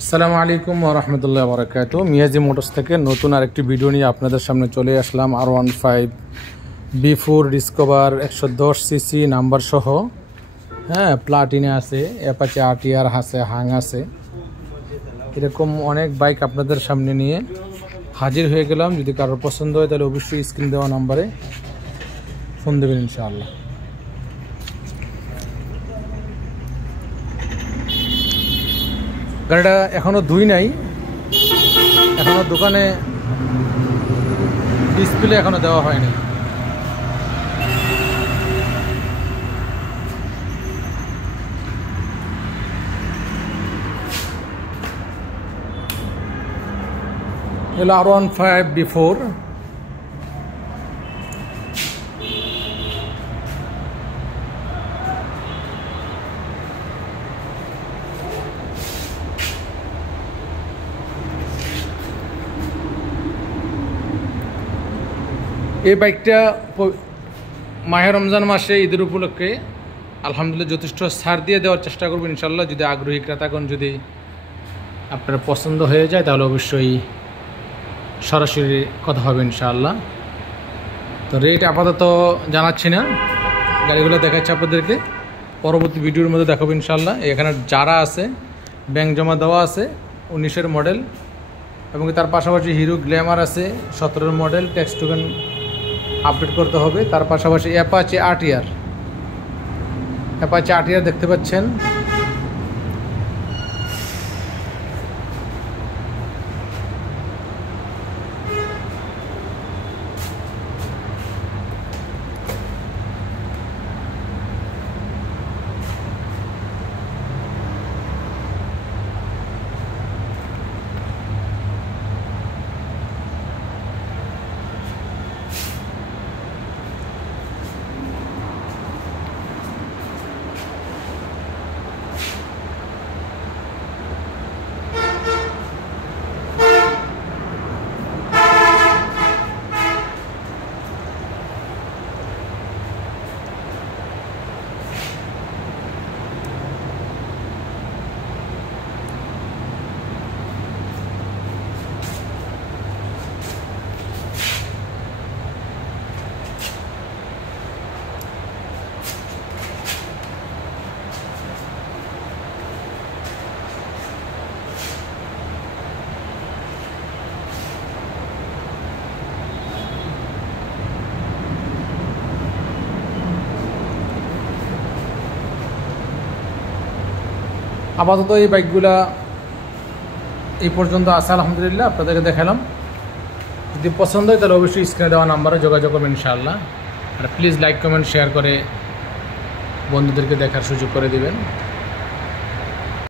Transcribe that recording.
আসসালামু আলাইকুম ওয়া রাহমাতুল্লাহি ওয়া বারাকাতুহু। মিয়াজি মোটরস থেকে নতুন আরেকটি ভিডিও নিয়ে আপনাদের সামনে চলে আসলাম। R15 B4 discover 110 CC number সহ, হ্যাঁ, প্লাটিনা আছে, অ্যাপাচি RTR আছে, হাং আছে, এরকম অনেক বাইক আপনাদের সামনে নিয়ে হাজির হয়ে গেলাম। যদি কারোর পছন্দ হয় তাহলে অবশ্যই স্ক্রিন দেওয়া নাম্বারে ফোন দেবেন ইনশাআল্লাহ। গাড়িটা এখনো ধুই নাই, এখনো দোকানে ডিসপ্লে এখনো দেওয়া হয়নি। এলো R15 B4। এই বাইকটা মাহে রমজান মাসে ঈদের উপলক্ষে আলহামদুলিল্লাহ যথেষ্ট ছাড় দিয়ে দেওয়ার চেষ্টা করবো ইনশাল্লাহ। যদি আগ্রহী ক্রেতাগণ যদি আপনার পছন্দ হয়ে যায় তাহলে অবশ্যই সরাসরি কথা হবে ইনশাআল্লাহ। তো রেট আপাতত জানাচ্ছি না, গাড়িগুলো দেখাচ্ছি আপনাদেরকে, পরবর্তী ভিডিওর মধ্যে দেখাবো ইনশাআল্লাহ। এখানে যারা আছে ব্যাংক জমা দেওয়া আছে, 19-এর মডেল, এবং তার পাশাপাশি হিরো গ্ল্যামার আছে 17-এর মডেল, ট্যাক্স টোকেন আপডেট করতে হবে। তার পাশাপাশি অ্যাপাচি RTR দেখতে পাচ্ছেন। আপাতত এই বাইকগুলা এই পর্যন্ত আছে আলহামদুলিল্লাহ, আপনাদেরকে দেখালাম। যদি পছন্দ হয় তাহলে অবশ্যই স্ক্রিনে দেওয়া নাম্বারে যোগাযোগ করবেন ইনশাআল্লাহ। আর প্লিজ লাইক কমেন্ট শেয়ার করে বন্ধুদেরকে দেখার সুযোগ করে দিবেন।